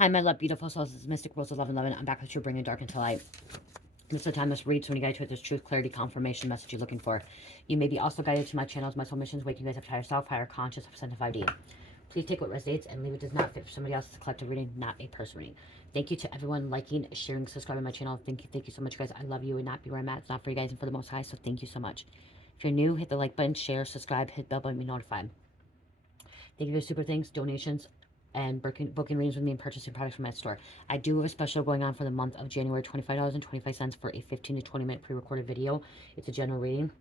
Hi, my love, beautiful souls. This is Mystic Rose 1111. I'm back with you, bringing dark into light. This is the time this reads when you guide to it. There's truth, clarity, confirmation, message you're looking for. You may be also guided to my channels, my soul missions, waking you guys up to higher self, higher conscious, of 5D. Please take what resonates and leave it does not fit for somebody else's collective reading, not a personal reading. Thank you to everyone liking, sharing, subscribing to my channel. Thank you so much, guys. I love you and not be where I'm at. It's not for you guys and for the most high, so thank you so much. If you're new, hit the like button, share, subscribe, hit the bell button, be notified. Thank you for super things, donations, and booking readings with me and purchasing products from my store. I do have a special going on for the month of January, $25.25 for a 15 to 20 minute pre-recorded video. It's a general reading.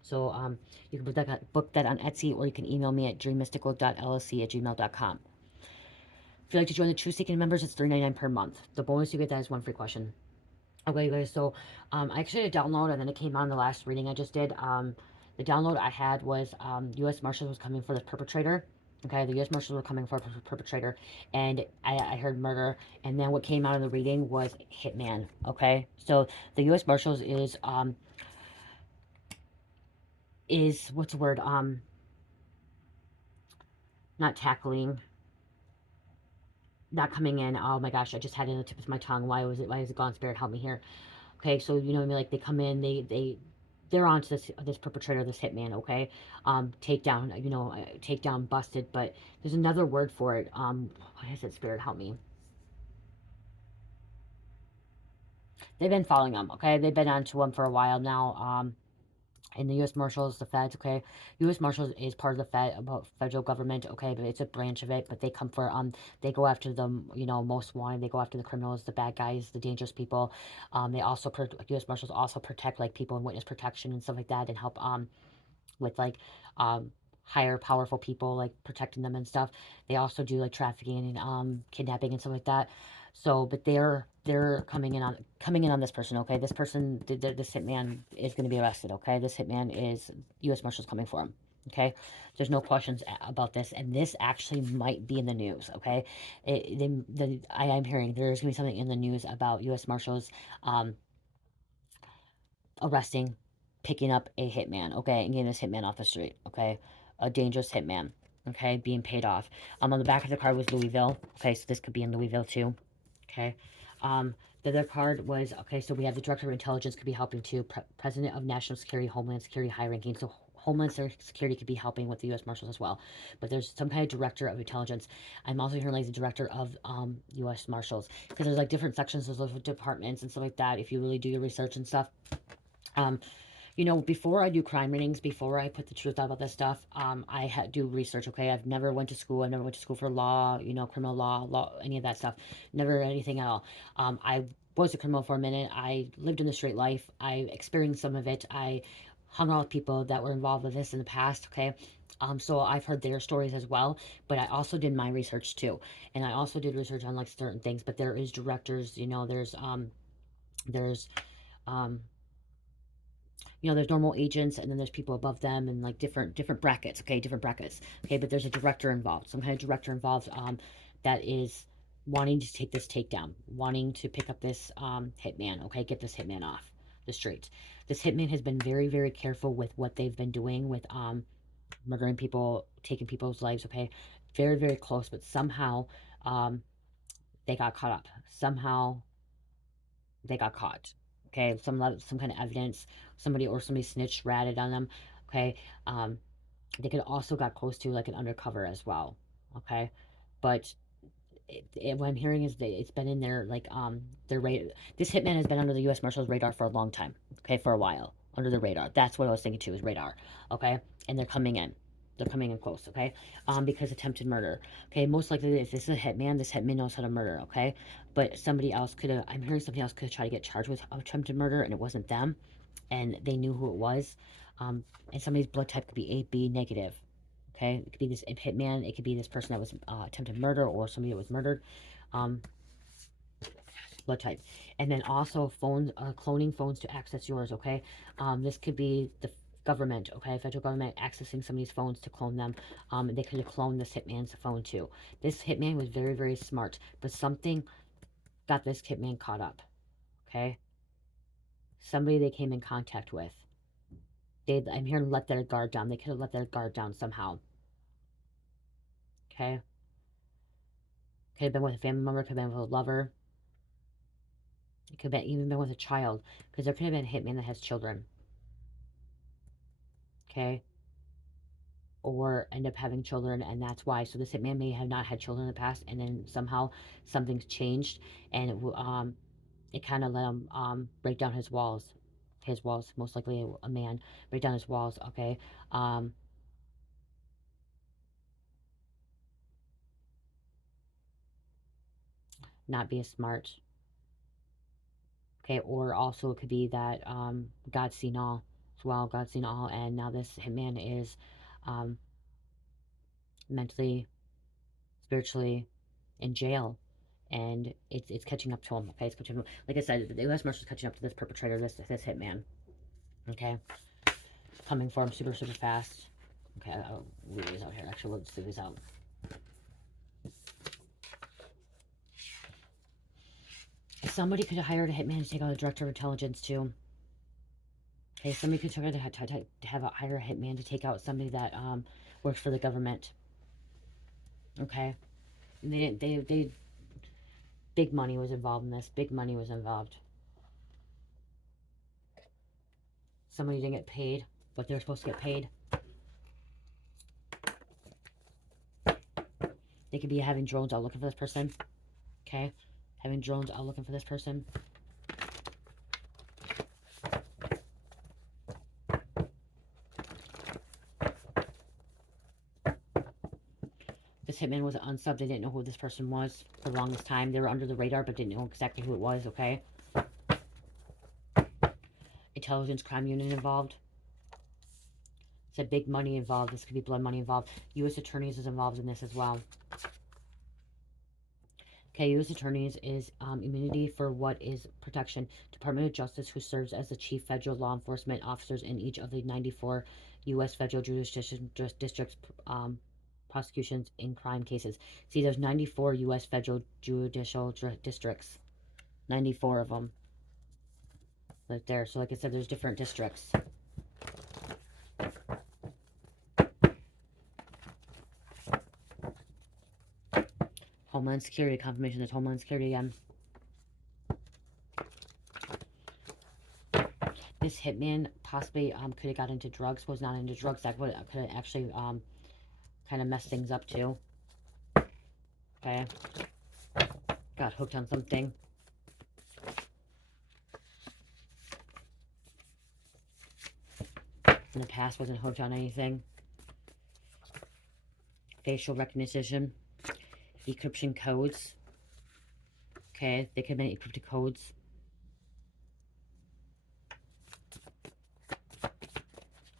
So you can book that on Etsy, or you can email me at DreamMystical.LLC@gmail.com. If you'd like to join the True Seeking members, it's $3.99 per month. The bonus you get that is one free question. Okay, you guys, so I actually did a download, and then it came on the last reading I just did. The download I had was U.S. Marshals was coming for the perpetrator. Okay, the U.S. Marshals were coming for a perpetrator, and I heard murder, and then what came out of the reading was hitman. Okay, so the U.S. Marshals is what's the word? Not tackling, not coming in. Oh my gosh, I just had it on the tip of my tongue. Why is it gone? Spirit, help me here. Okay, so you know what I mean, like they come in, they're on to this perpetrator, this hitman. Okay, takedown, takedown, busted, but there's another word for it. What is it? Spirit, help me. They've been following them. Okay, they've been on to them for a while now. In the U.S. Marshals, the feds, okay, U.S. Marshals is part of the federal government, okay, but it's a branch of it. But they come for they go after the most wanted. They go after the criminals, the bad guys, the dangerous people. They also U.S. Marshals also protect like people in witness protection and stuff like that, and help with like higher powerful people, like protecting them and stuff. They also do like trafficking and kidnapping and stuff like that. So, but they're coming in on this person. Okay, this person, this hitman is going to be arrested. Okay, this hitman is U.S. Marshals coming for him. Okay, there's no questions about this, and this actually might be in the news. Okay, I am hearing there's going to be something in the news about U.S. Marshals arresting, picking up a hitman. Okay, and getting this hitman off the street. Okay, a dangerous hitman. Okay, being paid off. On the back of the card was Louisville. Okay, so this could be in Louisville too. Okay. The other card was, okay, so we have the Director of Intelligence could be helping too. President of National Security, Homeland Security, high ranking. So Homeland Security could be helping with the U.S. Marshals as well. But there's some kind of Director of Intelligence. I'm also hearing like the Director of U.S. Marshals. Because there's like different sections, there's different departments and stuff like that. If you really do your research and stuff. Before I do crime readings, before I put the truth out about this stuff, I do research, okay? I've never went to school. I never went to school for law, criminal law, any of that stuff. Never anything at all. I was a criminal for a minute. I lived in the straight life. I experienced some of it. I hung out with people that were involved with this in the past, okay? So I've heard their stories as well, but I also did my research too. And I also did research on like certain things, but there is directors, there's, um, there's normal agents, and then there's people above them, and like different brackets. Okay, different brackets. Okay, but there's a director involved, some kind of director involved, that is wanting to take this takedown, wanting to pick up this hitman. Okay, get this hitman off the street. This hitman has been very, very careful with what they've been doing with murdering people, taking people's lives. Okay, very, very close, but somehow they got caught up. Somehow they got caught. Okay, some kind of evidence, somebody snitched, ratted on them. Okay, they could also got close to like an undercover as well. Okay, but what I'm hearing is that it's been in their like their radar. This hitman has been under the U.S. Marshals radar for a long time. Okay, for a while under the radar. That's what I was thinking too, is radar. Okay, and they're coming in. They're coming in close, okay? Because attempted murder. Okay, most likely if this is a hitman, this hitman knows how to murder, okay? But somebody else could have, I'm hearing somebody else could have tried to get charged with attempted murder, and it wasn't them, and they knew who it was. And somebody's blood type could be AB negative, okay? It could be this hitman, it could be this person that was attempted murder, or somebody that was murdered. Blood type. And then also phones, cloning phones to access yours, okay? This could be the government, okay? Federal government accessing somebody's phones to clone them. They could have cloned this hitman's phone too. This hitman was very, very smart, but something got this hitman caught up, okay? Somebody they came in contact with. I'm hearing let their guard down. They could have let their guard down somehow, okay? Could have been with a family member, could have been with a lover. It could have even been with a child. Because there could have been a hitman that has children. Okay? Or end up having children, and that's why. So this hitman may have not had children in the past, and then somehow something's changed, and it kind of let him break down his walls. His walls, most likely a man, break down his walls, okay? Not be as smart, okay? Or also it could be that God's seen all as well. God's seen all, and now this hitman is mentally, spiritually in jail, and it's catching up to him. Okay, it's catching up. Like I said, the U.S. Marshal's catching up to this perpetrator, this hitman. Okay, coming for him super fast. Okay, I'll read these out here. Actually, let's do these out. Somebody could have hired a hitman to take out the director of intelligence too. Okay, somebody could hire a hitman to take out somebody that works for the government. Okay, and they big money was involved in this. Big money was involved. Somebody didn't get paid, but they're supposed to get paid. They could be having drones out looking for this person. Okay, having drones out looking for this person. This hitman was unsubbed. They didn't know who this person was for the longest time. They were under the radar, but didn't know exactly who it was, okay? Intelligence crime unit involved. Said big money involved. This could be blood money involved. U.S. Attorneys is involved in this as well. Okay, U.S. Attorneys is immunity for what is protection. Department of Justice, who serves as the chief federal law enforcement officers in each of the 94 U.S. federal districts prosecutions in crime cases. See, there's 94 U.S. federal judicial districts. 94 of them. Right there. So like I said, there's different districts. Homeland Security, confirmation that's Homeland Security again. This hitman possibly could have got into drugs, was not into drugs. That could have actually kind of messed things up too. Okay. Got hooked on something. In the past, wasn't hooked on anything. Facial recognition. Encryption codes. Okay, they could have been encrypted codes.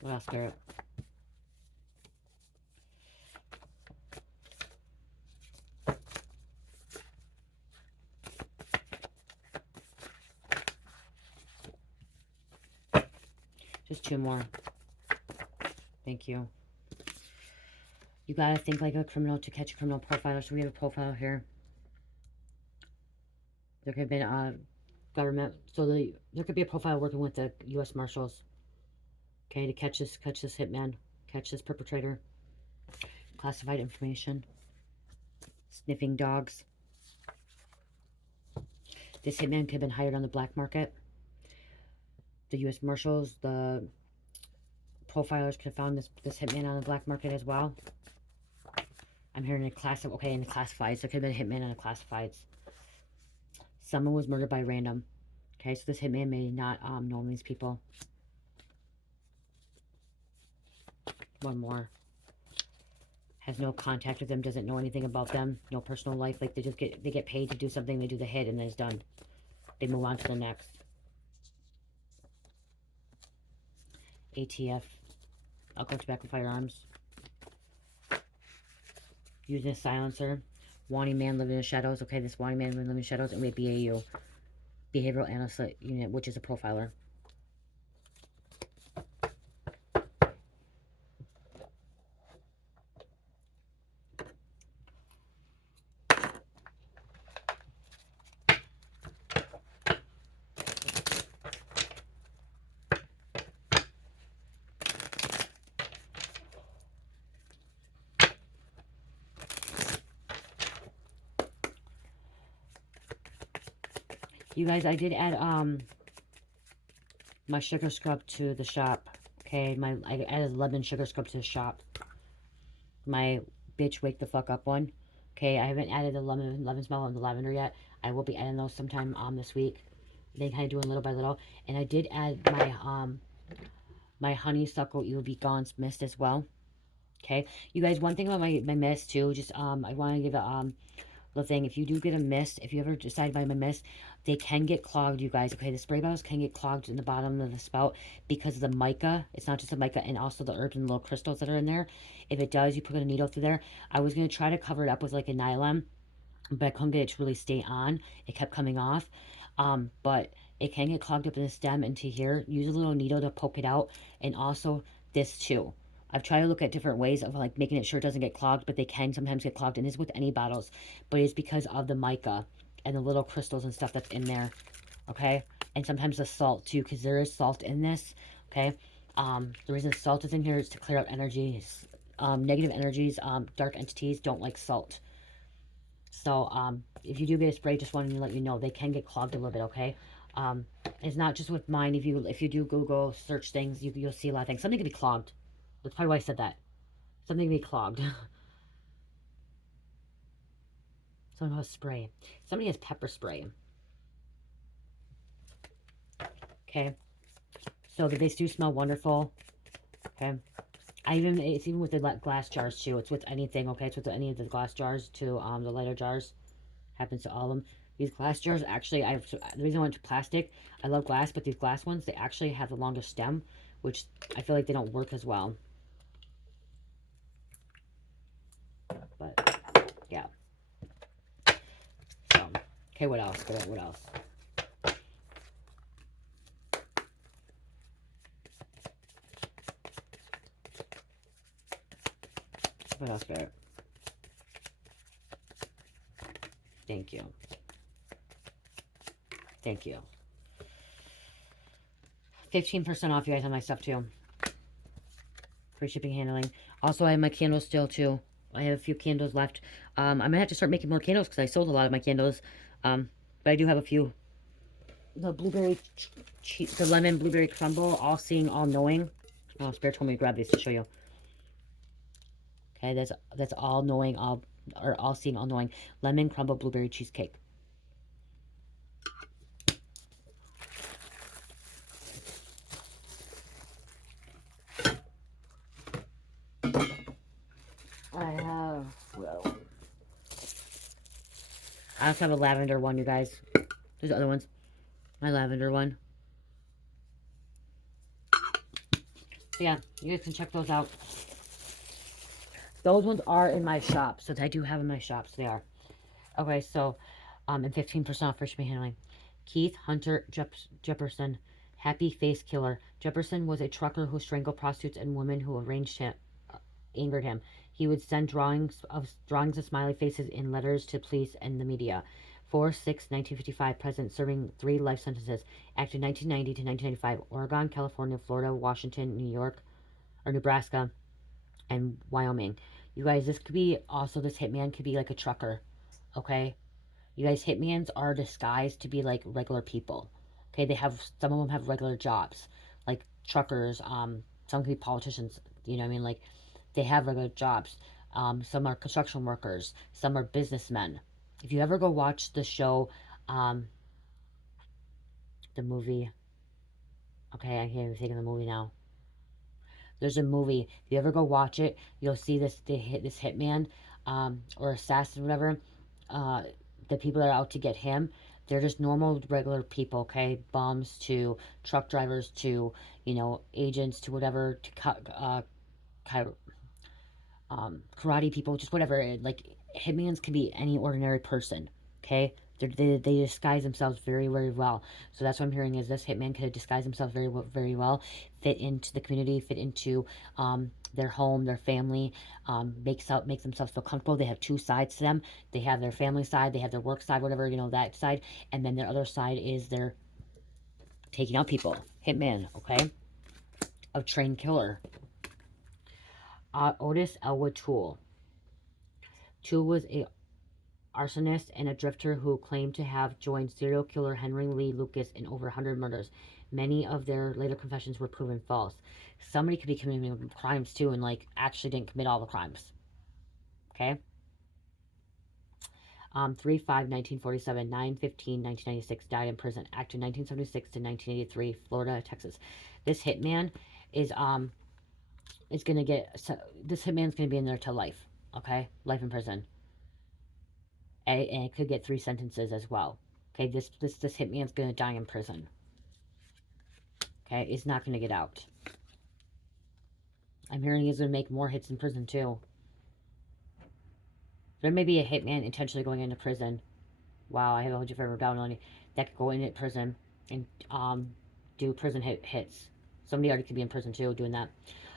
What else, Garrett? Just two more. Thank you. You gotta think like a criminal to catch a criminal profiler. So we have a profile here. There could have been a government. So there could be a profile working with the U.S. Marshals. Okay, to catch this hitman, catch this perpetrator. Classified information. Sniffing dogs. This hitman could have been hired on the black market. The U.S. Marshals, the profilers could have found this hitman on the black market as well. I'm hearing a okay, in the classifieds. There could have been a hitman on the classifieds. Someone was murdered by random. Okay, so this hitman may not know these people. One more. Has no contact with them, doesn't know anything about them, no personal life. Like they get paid to do something, they do the hit, and then it's done. They move on to the next. ATF, alcohol, tobacco, firearms. Using a silencer. Wanting man living in the shadows. Okay, this wanting man living in the shadows. And we have BAU, Behavioral Analyst Unit, which is a profiler. You guys, I did add my sugar scrub to the shop. Okay, I added lemon sugar scrub to the shop. My bitch wake the fuck up one. Okay, I haven't added the lemon smell and the lavender yet. I will be adding those sometime this week. They kind of doing little by little. And I did add my honeysuckle you'll be gone mist as well. Okay, you guys, one thing about my mist too, just I want to give a little thing. If you do get a mist, if you ever decide to buy my mist, they can get clogged, you guys. Okay, the spray bottles can get clogged in the bottom of the spout because of the mica. It's not just the mica, and also the herbs and little crystals that are in there. If it does, you put a needle through there. I was going to try to cover it up with like a nylon, but I couldn't get it to really stay on. It kept coming off. But it can get clogged up in the stem into here. Use a little needle to poke it out. And also this too. I've tried to look at different ways of like making it sure it doesn't get clogged, but they can sometimes get clogged. And it's with any bottles, but it's because of the mica and the little crystals and stuff that's in there. Okay. And sometimes the salt too, because there is salt in this. Okay. The reason salt is in here is to clear out energies. Negative energies, dark entities don't like salt. So, if you do get a spray, just wanted to let you know they can get clogged a little bit, okay? It's not just with mine. If you do Google search things, you'll see a lot of things. Something can be clogged. That's probably why I said that. Something can be clogged. Someone has spray. Somebody has pepper spray. Okay. So they do smell wonderful. Okay. It's even with the glass jars too. It's with anything, okay? It's with any of the glass jars too. The lighter jars. Happens to all of them. These glass jars, actually, the reason I went to plastic, I love glass, but these glass ones, they actually have the longest stem, which I feel like they don't work as well. But, yeah. So, okay, what else? What else? What else, Barrett? Thank you. Thank you. 15% off, you guys, on my stuff, too. Free shipping, handling. Also, I have my candles still, too. I have a few candles left. I'm going to have to start making more candles because I sold a lot of my candles. But I do have a few. The the lemon blueberry crumble, all seeing, all knowing. Oh, Spirit told me to grab these to show you. Okay, that's all knowing, all seeing, all knowing. Lemon crumble blueberry cheesecake. I also have a lavender one, you guys. There's other ones. My lavender one. So yeah, you guys can check those out. Those ones are in my shop. So I do have in my shop. So they are. Okay, so, and 15% off for shipping handling. Keith Hunter Jefferson, Happy Face Killer. Jefferson was a trucker who strangled prostitutes and women who angered him. He would send drawings of smiley faces in letters to police and the media. 4/6/1955, President serving 3 life sentences. Active 1990 to 1995, Oregon, California, Florida, Washington, New York, or Nebraska, and Wyoming. You guys, this hitman could be like a trucker, okay? You guys, hitmans are disguised to be like regular people. Okay, some of them have regular jobs, like truckers. Some can be politicians. You know what I mean? Like, they have regular jobs. Some are construction workers. Some are businessmen. If you ever go watch the show, the movie. Okay, I can't even think of the movie now. There's a movie. If you ever go watch it, you'll see this hitman, or assassin, whatever. The people that are out to get him, they're just normal, regular people, okay? Bums to truck drivers to, agents to whatever, to karate people, just whatever. Like, hitmans can be any ordinary person, okay? They disguise themselves very, very well. So that's what I'm hearing is this hitman could disguise himself very, very well, fit into the community, fit into their home, their family, make themselves feel comfortable. They have 2 sides to them. They have their family side, they have their work side, whatever, that side, and then their other side is their taking out people. Hitman, okay? A trained killer. Otis Elwood Toole. Toole was a arsonist, and a drifter who claimed to have joined serial killer Henry Lee Lucas in over 100 murders. Many of their later confessions were proven false. Somebody could be committing crimes too and like actually didn't commit all the crimes. Okay? 3/5/1947, 9/15/1996, died in prison. Active 1976 to 1983, Florida, Texas. This hitman is gonna get, so this hitman's gonna be in there till life. Okay, life in prison, and it could get 3 sentences as well. Okay, this hitman's gonna die in prison. Okay, he's not gonna get out. I'm hearing he's gonna make more hits in prison too. There may be a hitman intentionally going into prison. Wow, I have a whole different downloading that could go into prison and do prison hits. Somebody already could be in prison too doing that.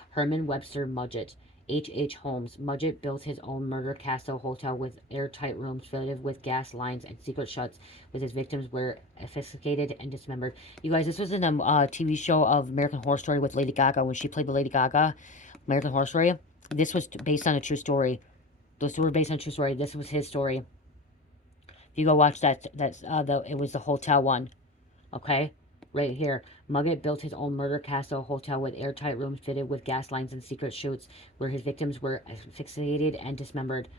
Herman Webster Mudgett. H. Holmes. Mudgett built his own murder castle hotel with airtight rooms filled with gas lines and secret shuts, with his victims were obfuscated and dismembered. You guys, this was in a TV show of American Horror Story with Lady Gaga when she played the Lady Gaga American Horror Story. This was based on a true story. Those two were based on a true story. This was his story. If you go watch that, it was the hotel one. Okay? Right here. Mudgett built his own murder castle hotel with airtight rooms fitted with gas lines and secret chutes where his victims were asphyxiated and dismembered.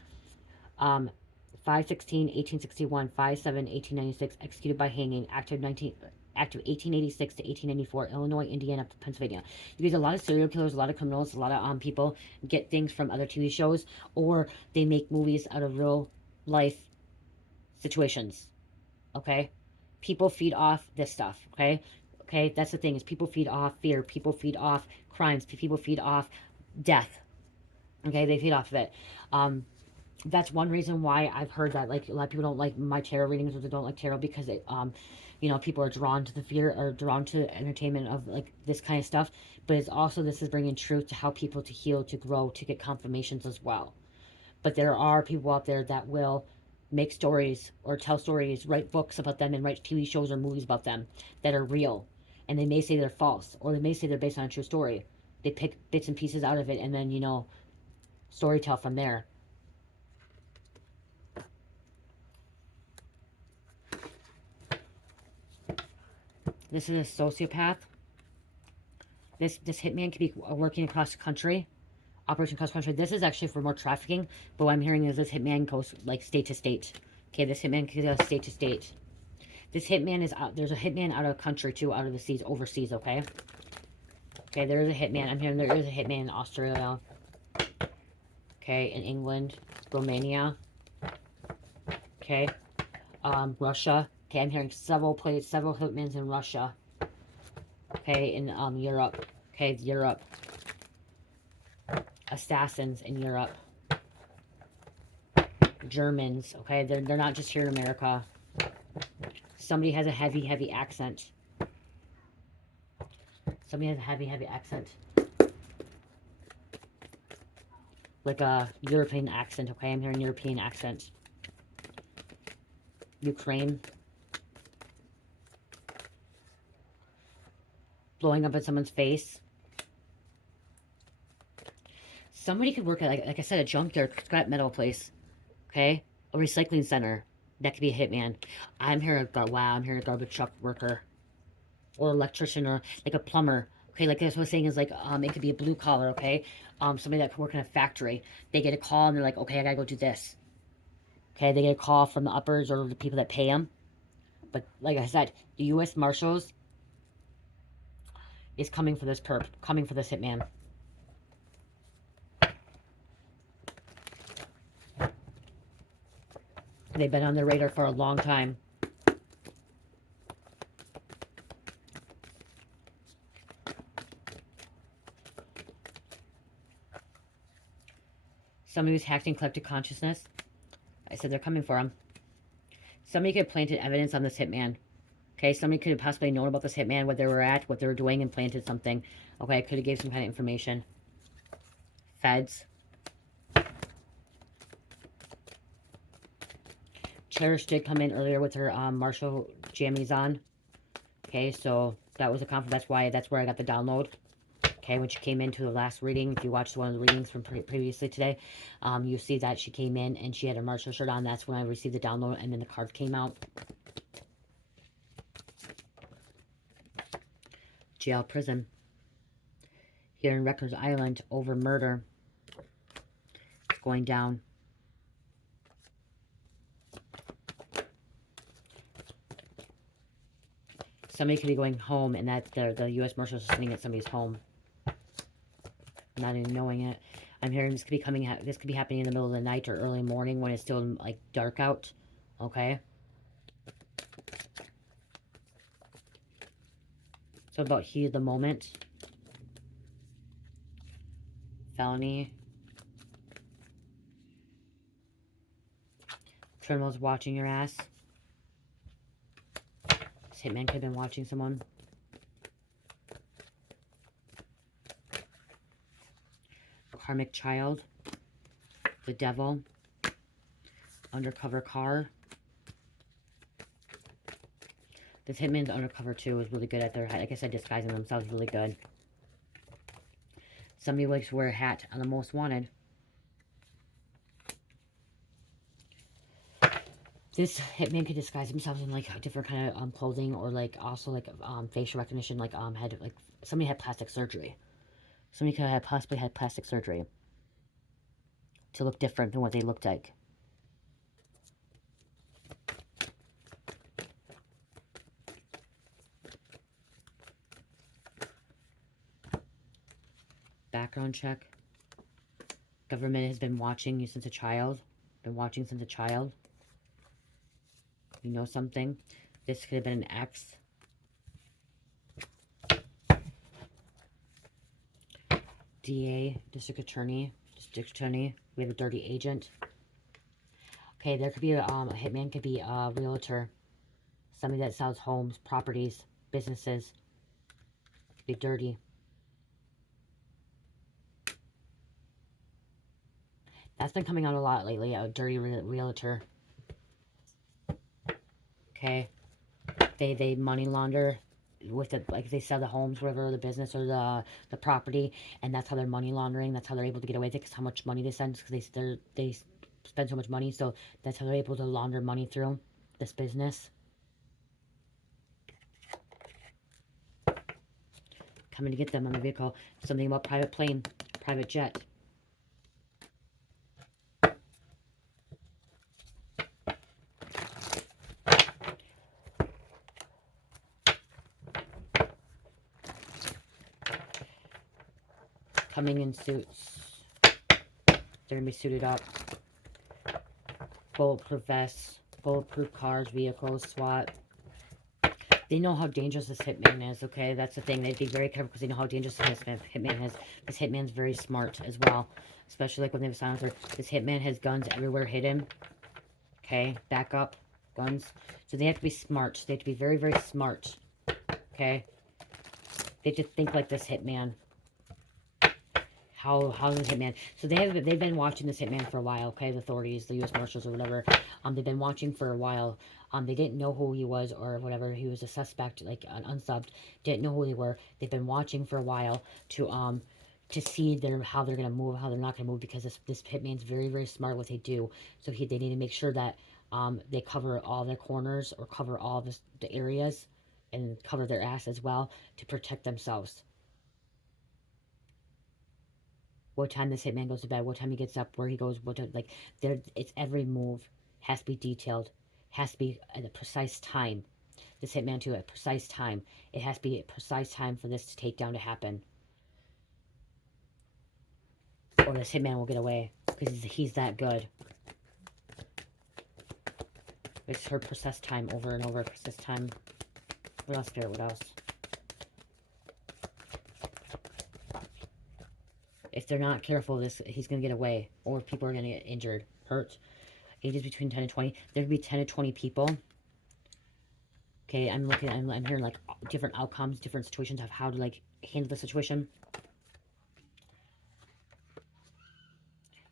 5/16/1861, 5/7/1896, executed by hanging. Active 1886 to 1894, Illinois, Indiana, Pennsylvania. You guys, a lot of serial killers, a lot of criminals, a lot of people get things from other TV shows, or they make movies out of real life situations. Okay? People feed off this stuff. Okay? Okay? That's the thing, is people feed off fear. People feed off crimes. People feed off death. Okay? They feed off of it. That's one reason why I've heard that, like, a lot of people don't like my tarot readings, or they don't like tarot, because it, you know, people are drawn to the fear, or drawn to entertainment of, like, this kind of stuff. But it's also, this is bringing truth to how people to heal, to grow, to get confirmations as well. But there are people out there that will make stories, or tell stories, write books about them, and write TV shows or movies about them that are real. And they may say they're false, or they may say they're based on a true story. They pick bits and pieces out of it, and then, you know, story tell from there. This is a sociopath. This hitman could be working across the country, operation across the country. This is actually for more trafficking, but what I'm hearing is this hitman goes like state to state. Okay, this hitman could go state to state. This hitman is out. There's a hitman out of country too, out of the seas, overseas. Okay. Okay, there is a hitman. I'm hearing there is a hitman in Australia. Okay, in England, Romania. Okay, Russia. Okay, I'm hearing several hitmans in Russia. Okay, in Europe. Okay, Europe. Assassins in Europe. Germans. Okay, they're not just here in America. Somebody has a heavy accent. Somebody has a heavy accent. Like a European accent. Okay, I'm hearing European accent. Ukraine. Blowing up in someone's face. Somebody could work at, like I said, a junkyard, scrap metal place. Okay? A recycling center. That could be a hitman. I'm hearing a garbage truck worker. Or electrician, or like a plumber. Okay, like that's what I was saying, is like, it could be a blue collar, okay? Somebody that could work in a factory. They get a call and they're like, okay, I gotta go do this. Okay, they get a call from the uppers or the people that pay them. But like I said, the U.S. Marshals is coming for this coming for this hitman. They've been on their radar for a long time. Somebody who's hacked and collected consciousness. I said they're coming for him. Somebody could have planted evidence on this hitman. Okay, somebody could have possibly known about this hitman, what they were at, what they were doing, and planted something. Okay, I could have gave some kind of information. Feds. Cherish did come in earlier with her Marshall jammies on. Okay, so that was a conflict. That's where I got the download. Okay, when she came into the last reading, if you watched one of the readings from previously today, you see that she came in and she had her martial shirt on. That's when I received the download, and then the card came out. Jail, prison. Here in Rikers Island, over murder. It's going down. Somebody could be going home, and that the U.S. Marshals are sitting at somebody's home, not even knowing it. I'm hearing this could be coming. This could be happening in the middle of the night or early morning when it's still like dark out. Okay. So about heat of the moment. Felony. Criminals watching your ass. This hitman could have been watching someone. Karmic child. The devil. Undercover car. This hitman's undercover too is really good at their, like I said, disguising themselves really good. Somebody likes to wear a hat on the most wanted. This hitman could disguise himself in like a different kind of clothing, or like also like facial recognition, like had like somebody had plastic surgery. Somebody could have possibly had plastic surgery to look different than what they looked like. Background check. Government has been watching you since a child. Been watching since a child. You know something. This could have been an ex. DA, district attorney. We have a dirty agent. Okay, there could be a hitman could be a realtor. Somebody that sells homes, properties, businesses. Could be dirty. That's been coming out a lot lately, a dirty realtor. Okay. They money launder with the, like they sell the homes, whatever, the business or the property, and that's how they're money laundering. That's how they're able to get away with it, because how much money they send, because they spend so much money, so that's how they're able to launder money through this business. Coming to get them on the vehicle. Something about private plane, private jet. Coming in suits. They're going to be suited up. Bulletproof vests, bulletproof cars, vehicles, SWAT. They know how dangerous this hitman is, okay? That's the thing. They'd be very careful because they know how dangerous this hitman is. This hitman's very smart as well. Especially like when they have silencer. This hitman has guns everywhere hidden. Okay? Back up. Guns. So they have to be smart. They have to be very, very smart. Okay? They have to think like this hitman. How this hitman... So they've been watching this hitman for a while, okay? The authorities, the U.S. Marshals or whatever. They've been watching for a while. They didn't know who he was or whatever. He was a suspect, like an unsubbed. Didn't know who they were. They've been watching for a while to see how they're gonna move, how they're not gonna move, because this hitman's very, very smart at what they do. So they need to make sure that they cover all their corners, or cover all the areas, and cover their ass as well to protect themselves. What time this hitman goes to bed, what time he gets up, where he goes, it's every move has to be detailed, has to be at a precise time. This hitman too, at a precise time. It has to be a precise time for this takedown to happen, or this hitman will get away, because he's that good. It's her precise time, over and over, precise time. What else, Spirit? What else? If they're not careful, he's going to get away, or people are going to get injured, hurt. Ages between 10 and 20. There could be 10 to 20 people. Okay, I'm hearing like different outcomes, different situations of how to like handle the situation.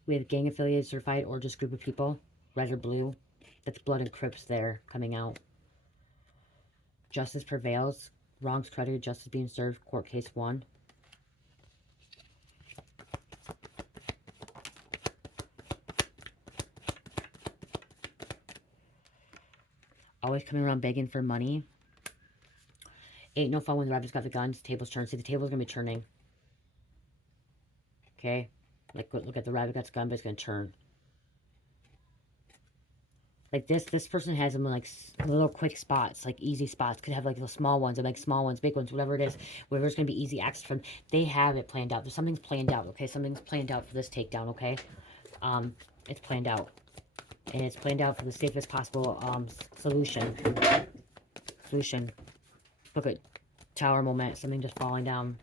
We have gang affiliated, certified, or just group of people. Red or blue. That's blood and Crips there coming out. Justice prevails. Wrongs credited, justice being served, court case won. always coming around begging for money. Ain't no fun when the rabbit's got the guns. Table's turned. See, the table's going to be turning. Okay? Like, look at the rabbit got the gun, but it's going to turn. Like this person has them in like little quick spots, like easy spots. Could have like the small ones or like small ones, big ones, whatever it is. Whatever's going to be easy access from. They have it planned out. There's something's planned out, okay? Something's planned out for this takedown, okay? It's planned out. And it's planned out for the safest possible solution. Look at tower moment. Something just falling down.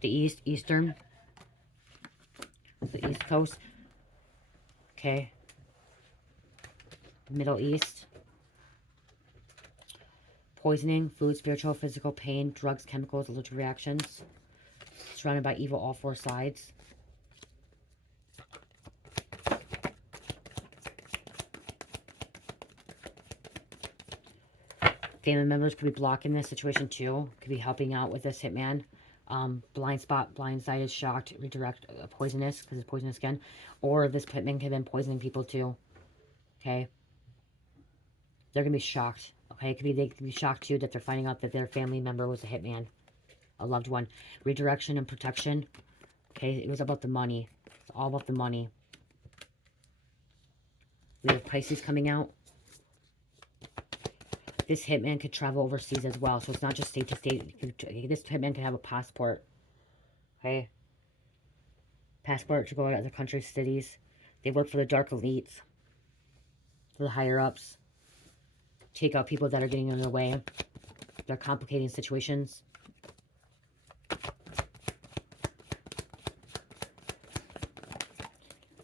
The eastern. The East Coast. Okay. Middle East. Poisoning, food, spiritual, physical pain, drugs, chemicals, allergic reactions. Surrounded by evil all four sides. Family members could be blocking this situation too. Could be helping out with this hitman. Blind spot, blindsided, shocked, redirect, poisonous, because it's poisonous again. Or this hitman could have been poisoning people too. Okay. They're going to be shocked. Okay. They could be shocked too that they're finding out that their family member was a hitman. A loved one. Redirection and protection. Okay. It was about the money. It's all about the money. We have Pisces coming out. This hitman could travel overseas as well. So it's not just state to state. This hitman could have a passport. Okay. Passport to go to other countries, cities. They work for the dark elites. For the higher ups. Take out people that are getting in their way. They're complicating situations.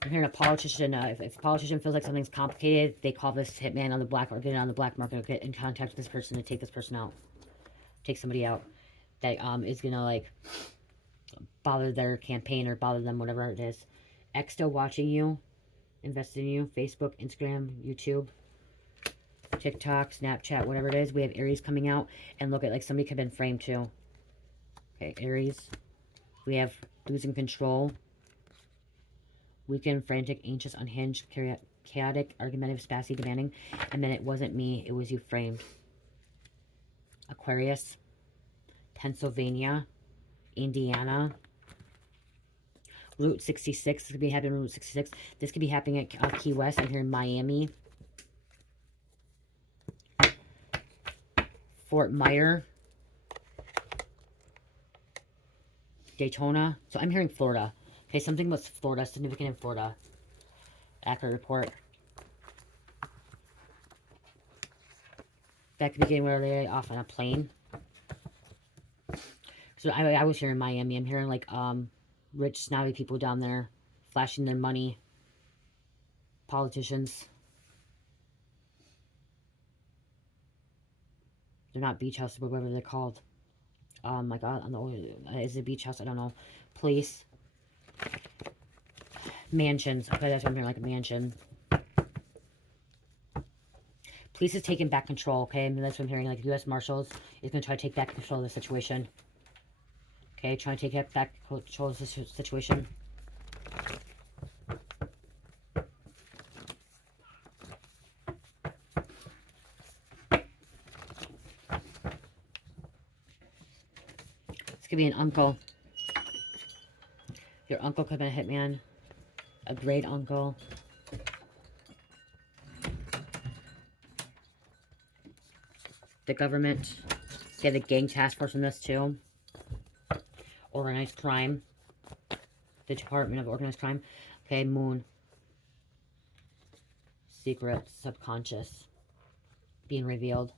I'm hearing a politician, if a politician feels like something's complicated, they call this hitman on the black or get it on the black market or get in contact with this person to take this person out. Take somebody out that is going to like bother their campaign or bother them, whatever it is. X still watching you, invested in you, Facebook, Instagram, YouTube, TikTok, Snapchat, whatever it is. We have Aries coming out, and look at like somebody could have been framed too. Okay, Aries. We have losing control. Weakened, frantic, anxious, unhinged, chaotic, argumentative, spassy, demanding. And then it wasn't me, it was you framed. Aquarius. Pennsylvania. Indiana. Route 66. This could be happening on Route 66. This could be happening at Key West. I'm here in Miami. Fort Myer. Daytona. So I'm hearing Florida. Okay, something was Florida, significant in Florida. Accurate report. That could be getting where they off on a plane. So I was here in Miami. I'm hearing like rich, snobby people down there flashing their money. Politicians. They're not beach houses, but whatever they're called. My God, is it a beach house? I don't know. Police. Mansions. Okay, that's what I'm hearing, like a mansion. Police is taking back control, okay? And that's what I'm hearing, like U.S. Marshals is going to try to take back control of the situation. Okay, trying to take back control of the situation. This could be an uncle. Your uncle could have been a hitman. A great uncle. The government. Get a gang task force on this too. Organized crime. The Department of Organized Crime. Okay, moon. Secret, subconscious. Being revealed.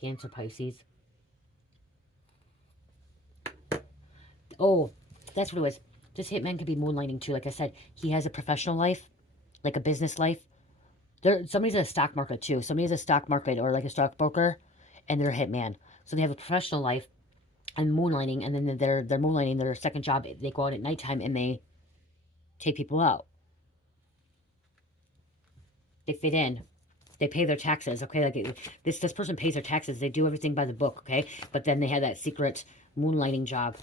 Cancer, Pisces. Oh, that's what it was. This hitman could be moonlighting too. Like I said, he has a professional life, like a business life. Somebody's in a stock market too. Somebody's a stock market or like a stockbroker, and they're a hitman. So they have a professional life and moonlighting, and then they're moonlighting. Their second job, they go out at nighttime and they take people out. They fit in. They pay their taxes. Okay, like this person pays their taxes. They do everything by the book. Okay, but then they have that secret moonlighting job.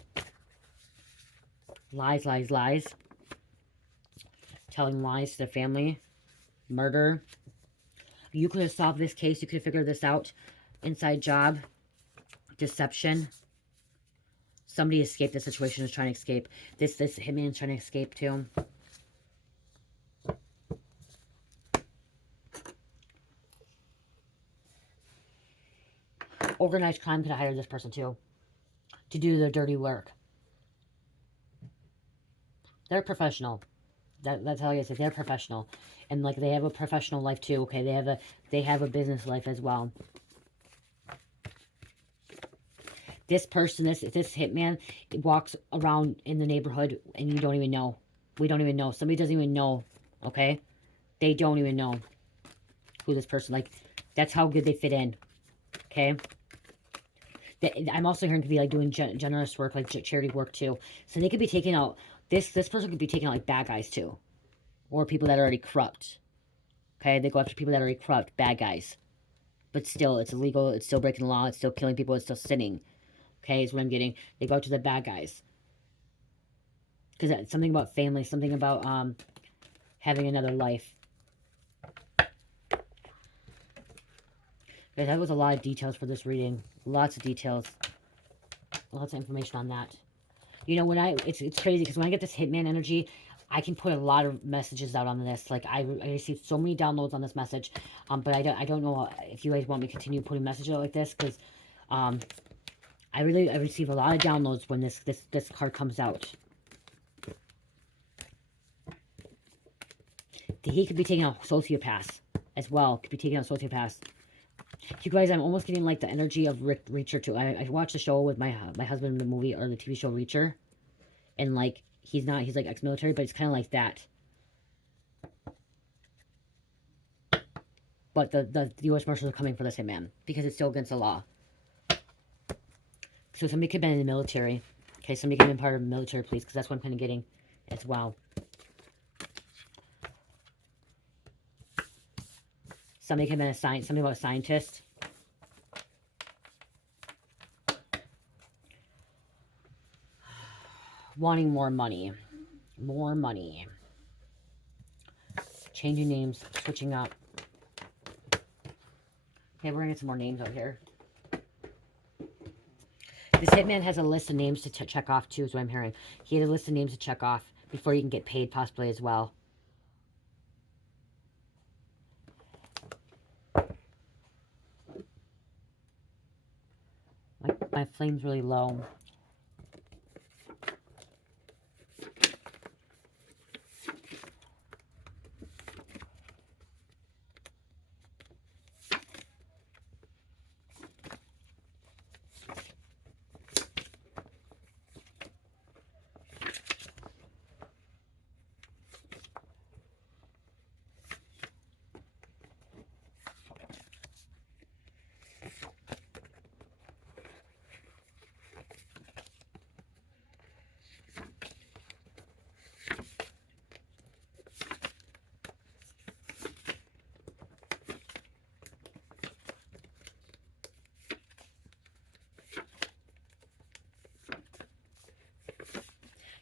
Lies, lies, lies. telling lies to their family, murder. You could have solved this case. You could have figured this out. Inside job, deception. Somebody escaped the situation, is trying to escape. This hitman is trying to escape too. Organized crime could have hired this person too to do their dirty work. They're professional. That's how I say they're professional, and like they have a professional life too. Okay, they have a business life as well. This person, this hitman, walks around in the neighborhood and you don't even know. We don't even know. Somebody doesn't even know. Okay, they don't even know who this person. Like, that's how good they fit in. Okay. I'm also hearing could be like doing generous work, like charity work too. So they could be taking out this person could be taking out like bad guys too, or people that are already corrupt. Okay, they go after people that are already corrupt, bad guys. But still, it's illegal. It's still breaking the law. It's still killing people. It's still sinning. Okay, is what I'm getting. They go to the bad guys. Because that's something about family, something about having another life. But that was a lot of details for this reading. Lots of details. Lots of information on that. You know, when it's crazy because when I get this hitman energy, I can put a lot of messages out on this. Like, I received so many downloads on this message. But I don't know if you guys want me to continue putting messages out like this, because I receive a lot of downloads when this card comes out. He could be taking out sociopaths as well. Could be taking out sociopaths. You guys, I'm almost getting like the energy of Reacher too. I watched the show with my husband in the movie, or the TV show Reacher, and like he's like ex-military, but it's kind of like that. But the U.S. Marshals are coming for this hitman because it's still against the law. So somebody could have been in the military. Okay, somebody could have been part of the military police, because that's what I'm kind of getting as well. Somebody could have been something about a scientist. Wanting more money. More money. Changing names. Switching up. Okay, we're going to get some more names out here. This hitman has a list of names to check off too, is what I'm hearing. He had a list of names to check off before you can get paid possibly as well. My flame's really low.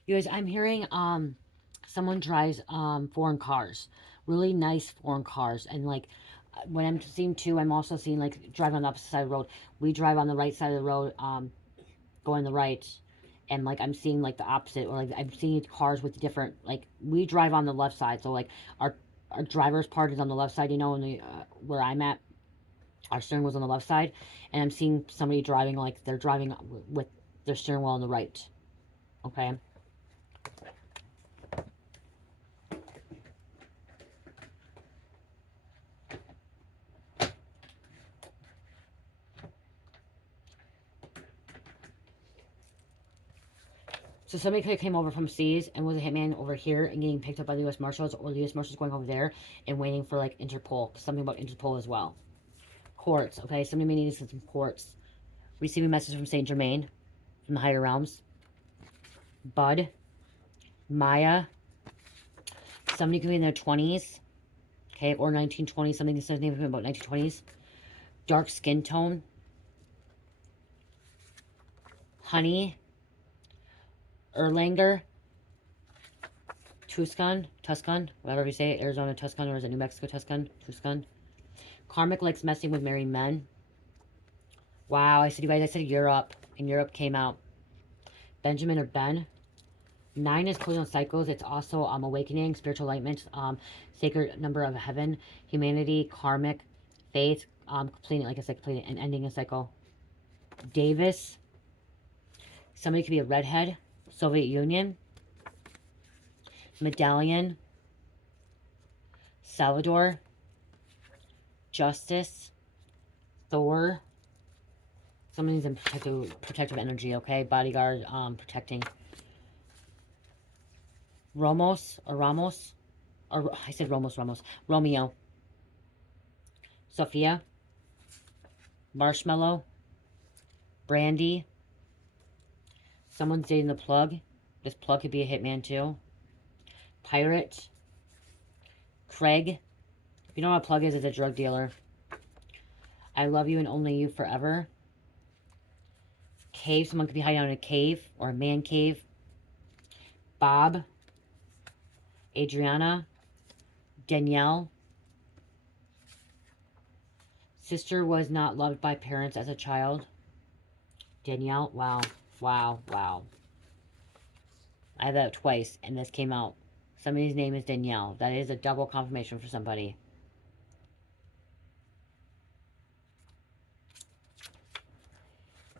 You guys, I'm hearing someone drives foreign cars. Really nice foreign cars. And like when I'm seeing too, I'm also seeing like driving on the opposite side of the road. We drive on the right side of the road, going the right. And like I'm seeing like the opposite, or like I'm seeing cars with different, like we drive on the left side. So like our driver's part is on the left side, you know, and the where I'm at, our steering wheel's on the left side. And I'm seeing somebody driving like they're driving with their steering wheel on the right. Okay. So somebody could have came over from seas and was a hitman over here and getting picked up by the U.S. Marshals, or the U.S. Marshals going over there and waiting for like Interpol. Something about Interpol as well. Courts, okay? Somebody may need to send some courts. Receiving messages from Saint Germain, from the higher realms. Bud. Maya. Somebody could be in their 20s, okay? Or 1920s. Something that says name about 1920s. Dark skin tone. Honey. Erlanger, Tuscan, whatever you say it, Arizona Tuscan, or is it New Mexico Tuscan. Karmic likes messing with married men. Wow, I said, you guys, I said Europe, and Europe came out. Benjamin or Ben. 9 is closing cycles. It's also awakening, spiritual enlightenment, sacred number of heaven, humanity, karmic, faith, completing, like I said, completing and ending a cycle. Davis. Somebody could be a redhead. Soviet Union. Medallion. Salvador. Justice. Thor. Somebody's in protective energy, okay? Bodyguard, protecting. Ramos. Or I said Ramos. Romeo. Sophia. Marshmallow. Brandy. Someone's dating the plug. This plug could be a hitman too. Pirate. Craig. If you know what a plug is, it's a drug dealer. I love you and only you forever. Cave. Someone could be hiding out in a cave or a man cave. Bob. Adriana. Danielle. Sister was not loved by parents as a child. Danielle. Wow. I have that twice, and this came out. Somebody's name is Danielle. That is a double confirmation for somebody.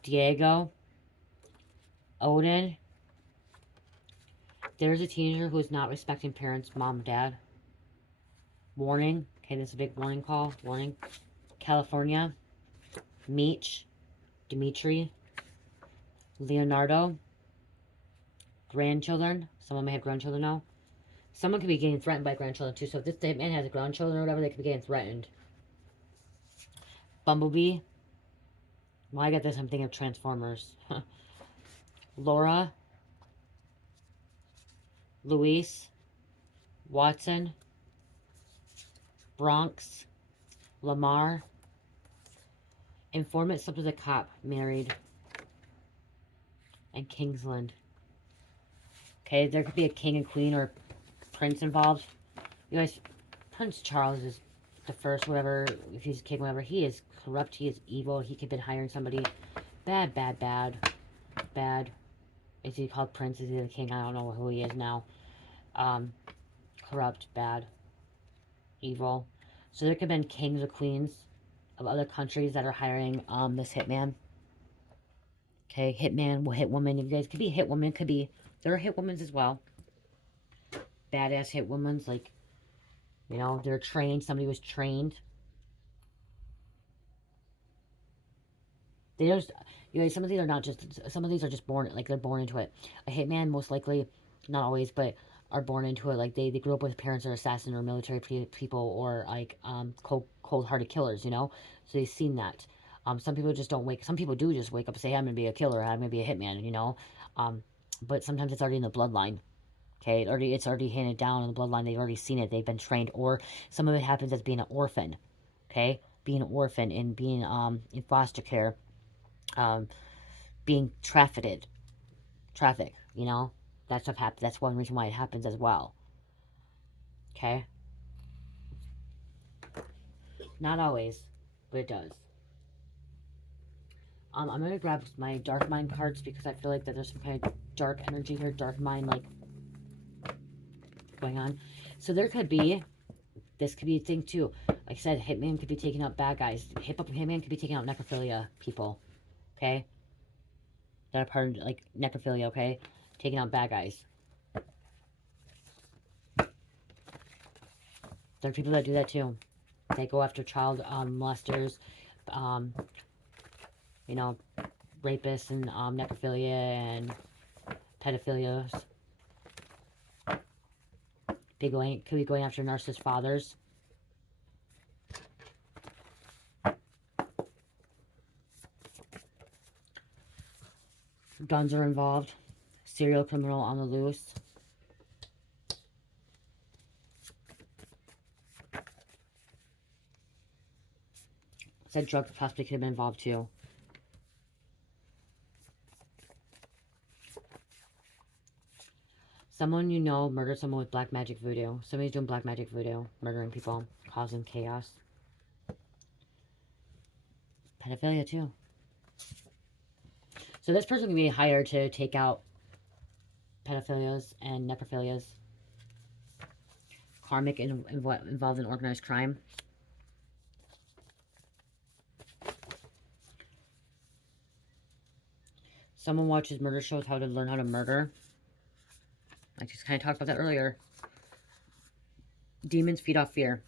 Diego. Odin. There's a teenager who is not respecting parents, mom, dad. Warning. Okay, this is a big warning call. Warning. California. Meech. Dimitri. Leonardo. Grandchildren. Someone may have grandchildren now. Someone could be getting threatened by grandchildren too. So if this man has grandchildren or whatever, they could be getting threatened. Bumblebee. Well, I got this. I'm thinking of Transformers. Laura. Luis. Watson. Bronx. Lamar. Informant slept with a cop. Married. And Kingsland. Okay, there could be a king and queen or prince involved. You guys, Prince Charles is the first, whatever, if he's a king, whatever. He is corrupt. He is evil. He could have been hiring somebody. Bad. Is he called prince? Is he the king? I don't know who he is now. Corrupt, bad, evil. So there could have been kings or queens of other countries that are hiring this hitman. Okay, hitman will hit woman. You guys could be hit woman. Could be, there are hit women as well. Badass hit women, like, you know, they're trained. Somebody was trained. They just, you guys, some of these are not just, some of these are just born, like they're born into it. A hitman, most likely, not always, but are born into it. Like they grew up with parents that are assassins or military people or like cold-hearted killers, you know? So they've seen that. Some people just don't wake, some people do just wake up and say, I'm going to be a killer, I'm going to be a hitman, you know? But sometimes it's already in the bloodline. Okay, it's already handed down in the bloodline. They've already seen it. They've been trained. Or some of it happens as being an orphan. Okay, being an orphan and being in foster care, being trafficked. You know, that stuff happens. That's one reason why it happens as well. Okay, not always, but it does. I'm gonna grab my dark mind cards because I feel like that there's some kind of dark energy here, dark mind like going on. So there could be, this could be a thing too. Like I said, hitman could be taking out bad guys. Hitman could be taking out necrophilia people. Okay, that are part of like necrophilia. Okay, taking out bad guys. There are people that do that too. They go after child molesters, you know, rapists and necrophilia and pedophilia. Could be going after narcissist fathers. Guns are involved. Serial criminal on the loose. Said drug possibly could have been involved too. Someone you know murdered someone with black magic voodoo. Somebody's doing black magic voodoo, murdering people, causing chaos. Pedophilia too. So this person can be hired to take out pedophilias and necrophilias. Karmic involved in organized crime. Someone watches murder shows how to learn how to murder. I just kind of talked about that earlier. Demons feed off fear.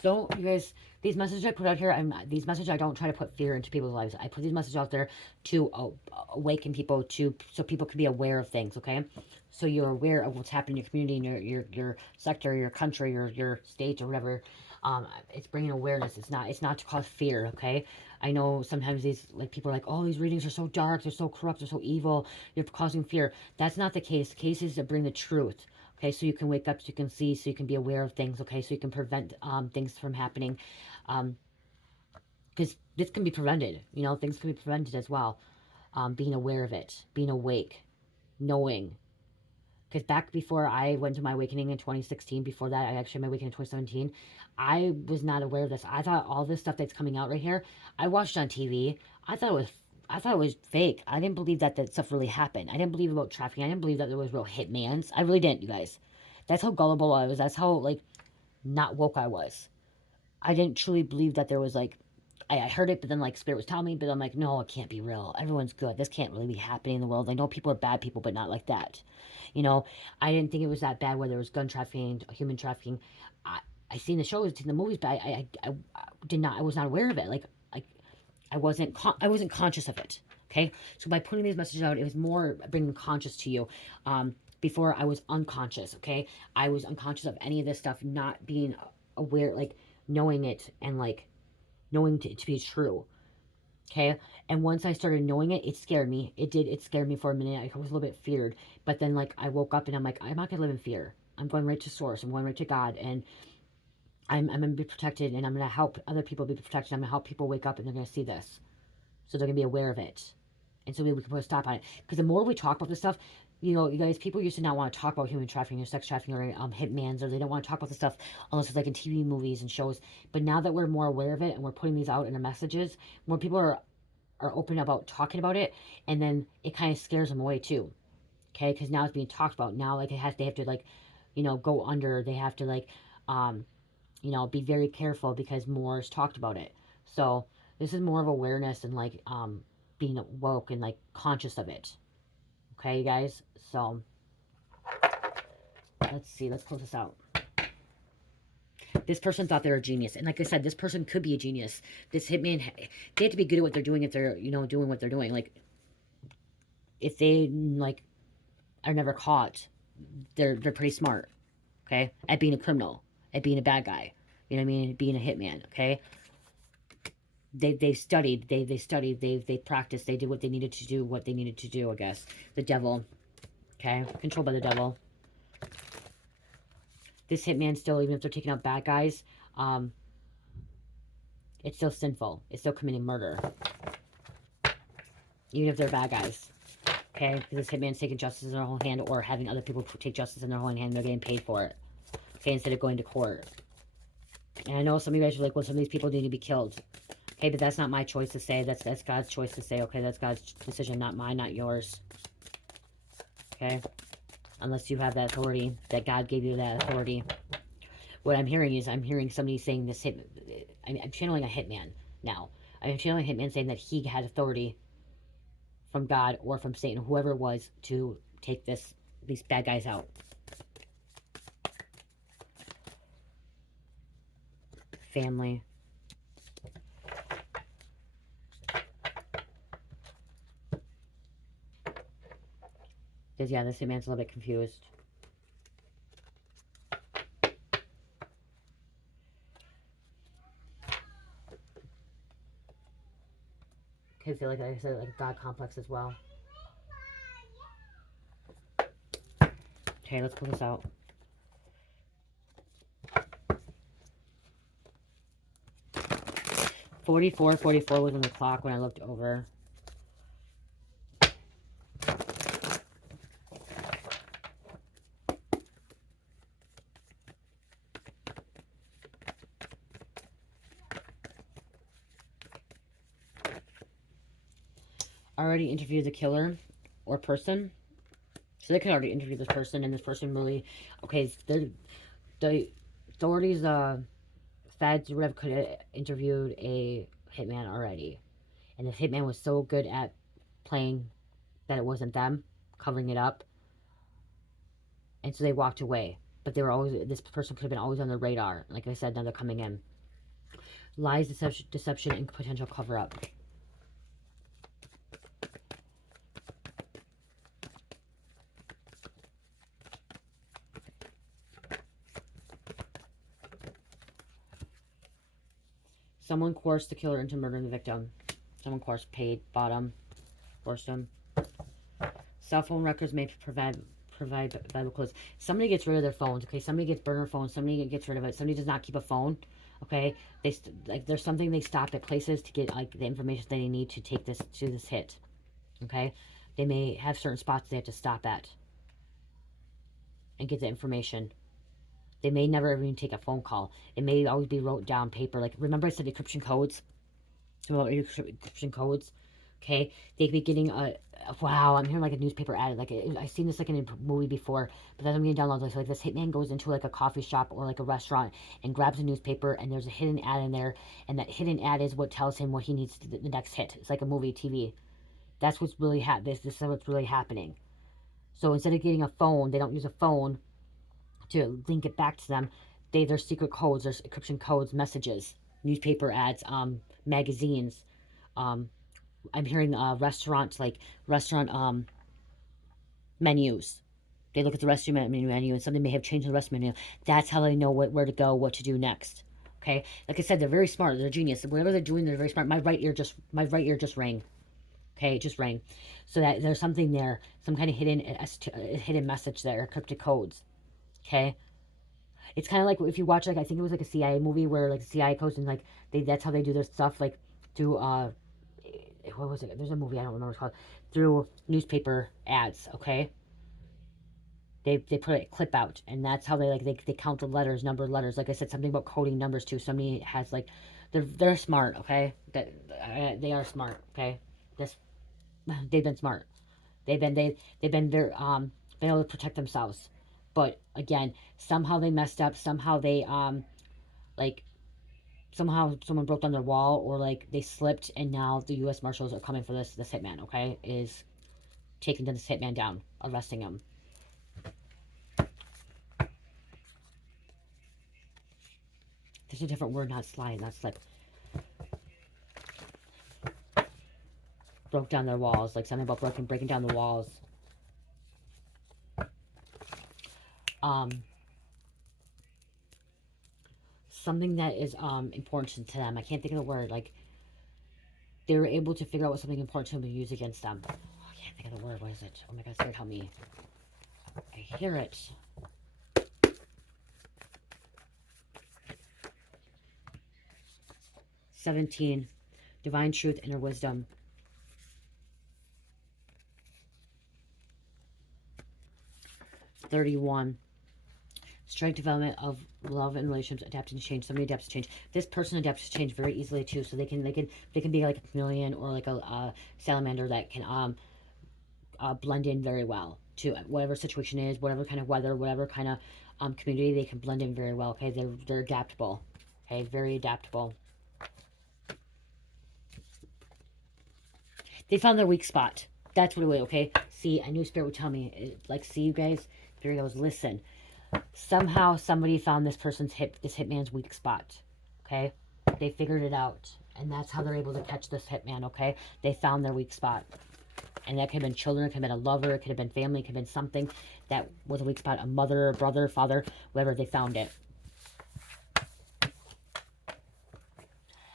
So, you guys, these messages I put out here, these messages I don't try to put fear into people's lives. I put these messages out there to awaken people, so people can be aware of things, okay? So you're aware of what's happening in your community, in your sector, your country, your state, or whatever. It's bringing awareness. It's not to cause fear, okay? I know sometimes these people are like, oh, these readings are so dark, they're so corrupt, they're so evil, you're causing fear. That's not the case. The case is to bring the truth. Okay, so you can wake up, so you can see, so you can be aware of things, okay, so you can prevent things from happening. Because this can be prevented, things can be prevented as well. Being aware of it, being awake, knowing. Because back before I went to my awakening in 2016, before that, I actually had my awakening in 2017, I was not aware of this. I thought all this stuff that's coming out right here, I watched on TV. I thought it was fake. I didn't believe that stuff really happened. I didn't believe about trafficking. I didn't believe that there was real hitmans. I really didn't, you guys. That's how gullible I was. That's how, not woke I was. I didn't truly believe that there was, I heard it, but then, Spirit was telling me, but I'm like, no, it can't be real. Everyone's good. This can't really be happening in the world. I know people are bad people, but not like that. I didn't think it was that bad, whether it was gun trafficking, human trafficking. I seen the shows, seen the movies, but I was not aware of it. I wasn't conscious of it. Okay, so by putting these messages out, it was more bringing conscious to you. Before I was unconscious. Okay, I was unconscious of any of this stuff, not being aware, knowing it and knowing it to be true. Okay, and once I started knowing it, it scared me. It scared me for a minute. I was a little bit feared, but then I woke up and I'm like, I'm not gonna live in fear. I'm going right to source. I'm going right to God, and I'm gonna be protected, and I'm gonna help other people be protected. I'm gonna help people wake up, and they're gonna see this, so they're gonna be aware of it, and so maybe we can put a stop on it. Because the more we talk about this stuff, you guys, people used to not want to talk about human trafficking or sex trafficking or hitmans, or they don't want to talk about this stuff unless it's in TV, movies, and shows. But now that we're more aware of it and we're putting these out in our messages, more people are open about talking about it, and then it kind of scares them away too. Okay, because now it's being talked about. Now they have to go under. They have to be very careful because more is talked about it. So this is more of awareness and being woke and conscious of it. Okay, you guys. So let's see. Let's close this out. This person thought they were a genius. And like I said, this person could be a genius. This hitman, they have to be good at what they're doing if they're, doing what they're doing. If they, are never caught, they're pretty smart, okay? At being a criminal, at being a bad guy. You know what I mean? Being a hitman, okay? They studied, they practiced, they did what they needed to do, I guess. The devil, okay? Controlled by the devil. This hitman still, even if they're taking out bad guys, it's still sinful. It's still committing murder. Even if they're bad guys. Okay? Because this hitman's taking justice in their own hand, or having other people take justice in their own hand, they're getting paid for it. Okay? Instead of going to court. And I know some of you guys are like, well, some of these people need to be killed. Okay? But that's not my choice to say. That's God's choice to say. Okay? That's God's decision, not mine, not yours. Okay? Unless you have that authority, that God gave you that authority. What I'm hearing is, I'm hearing somebody saying this I'm channeling a hitman now. I'm channeling a hitman saying that he had authority from God or from Satan, whoever it was, to take these bad guys out. Family. Because, yeah, this hitman's a little bit confused. I feel like I said, God complex as well. Okay, let's pull this out. $44 was on the clock when I looked over. already interviewed the killer or person. So they could already interview this person, and this person really, okay, the authorities, feds, or whatever, could have interviewed a hitman already. And the hitman was so good at playing that it wasn't them, covering it up. And so they walked away. But they were always, this person could have been always on the radar. Like I said, now they're coming in. Lies, deception, and potential cover up. Someone coerced the killer into murdering the victim. Someone coerced, paid, bought him, forced him. Cell phone records may provide valuable clues. Somebody gets rid of their phones. Okay, somebody gets burner phones. Somebody gets rid of it. Somebody does not keep a phone. Okay, like there's something they stop at places to get like the information they need to take this to this hit. Okay, they may have certain spots they have to stop at and get the information. They may never even take a phone call. It may always be wrote down paper. Like, remember I said encryption codes? About encryption codes. Okay, they'd be getting wow, I'm hearing like a newspaper ad. Like, I've seen this like in a movie before, but then I'm getting downloads. Like this hitman goes into like a coffee shop or like a restaurant and grabs a newspaper, and there's a hidden ad in there, and that hidden ad is what tells him what he needs to the next hit. It's like a movie TV. That's what's really this is what's really happening. So instead of getting a phone, they don't use a phone to link it back to them. There's secret codes, there's encryption codes, messages, newspaper ads, magazines. I'm hearing restaurants, like restaurant menus. They look at the restaurant menu, and something may have changed in the restaurant menu. That's how they know where to go, what to do next. Okay, like I said, they're very smart. They're genius. Whatever they're doing, they're very smart. My right ear just rang. Okay, it just rang. So that there's something there, some kind of hidden message there, cryptic codes. Okay, it's kind of like if you watch, like, I think it was like a CIA movie where like the CIA goes and like that's how they do their stuff, like through what was it? There's a movie, I don't remember what it's called, through newspaper ads. Okay, they put a clip out, and that's how they count the letters, number of letters. Like I said, something about coding numbers too. Somebody has like they're smart. Okay, that they are smart. Okay, this they've been smart. They've been very been able to protect themselves. But again, somehow they messed up. Somehow they like somehow someone broke down their wall, or like they slipped, and now the U.S. Marshals are coming for this hitman. Okay, is taking this hitman down, arresting him. There's a different word, not slide, not slip. Broke down their walls, like something about breaking down the walls. Something that is important to them. I can't think of the word. Like, they were able to figure out what something important to them to use against them. Oh, I can't think of the word. What is it? Oh my God, Spirit, help me. I hear it. 17. Divine truth, inner wisdom. 31. Strength development of love and relationships, adapting to change. Somebody adapts to change. This person adapts to change very easily too. So they can be like a chameleon, or like a salamander that can blend in very well to whatever situation is, whatever kind of weather, whatever kind of community. They can blend in very well. Okay, they're adaptable. Okay, very adaptable. They found their weak spot. That's what it was. Okay, see, I knew Spirit would tell me. Like, see, you guys, Spirit goes, listen. Somehow somebody found this hitman's weak spot. Okay, they figured it out, and that's how they're able to catch this hitman. Okay, they found their weak spot, and that could have been children, it could have been a lover, it could have been family, it could have been something that was a weak spot, a mother, brother, father, whatever. They found it.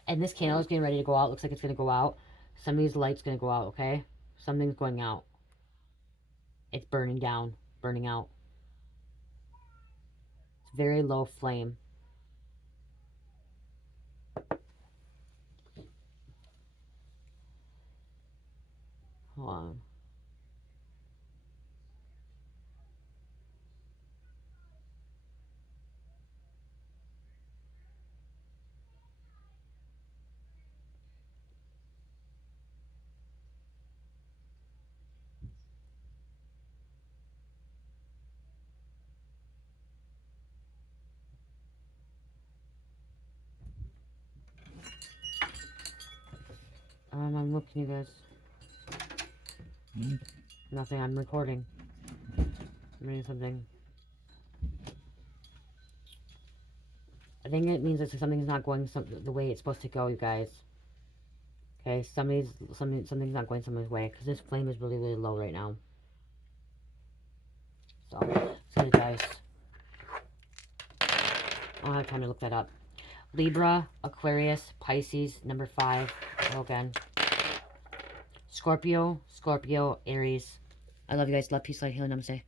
And this candle is getting ready to go out. Looks like it's going to go out. Somebody's light's going to go out. Okay, something's going out. It's burning down, burning out. It's very low flame. Hold on. I'm looking, you guys. Nothing, I'm recording. I'm reading something. I think it means that something's not going the way it's supposed to go, you guys. Okay, something's not going somebody's way, because this flame is really, really low right now. So you guys, I don't have time to look that up. Libra, Aquarius, Pisces, number 5. Again. Scorpio, Aries. I love you guys. Love, peace, light, healing, namaste.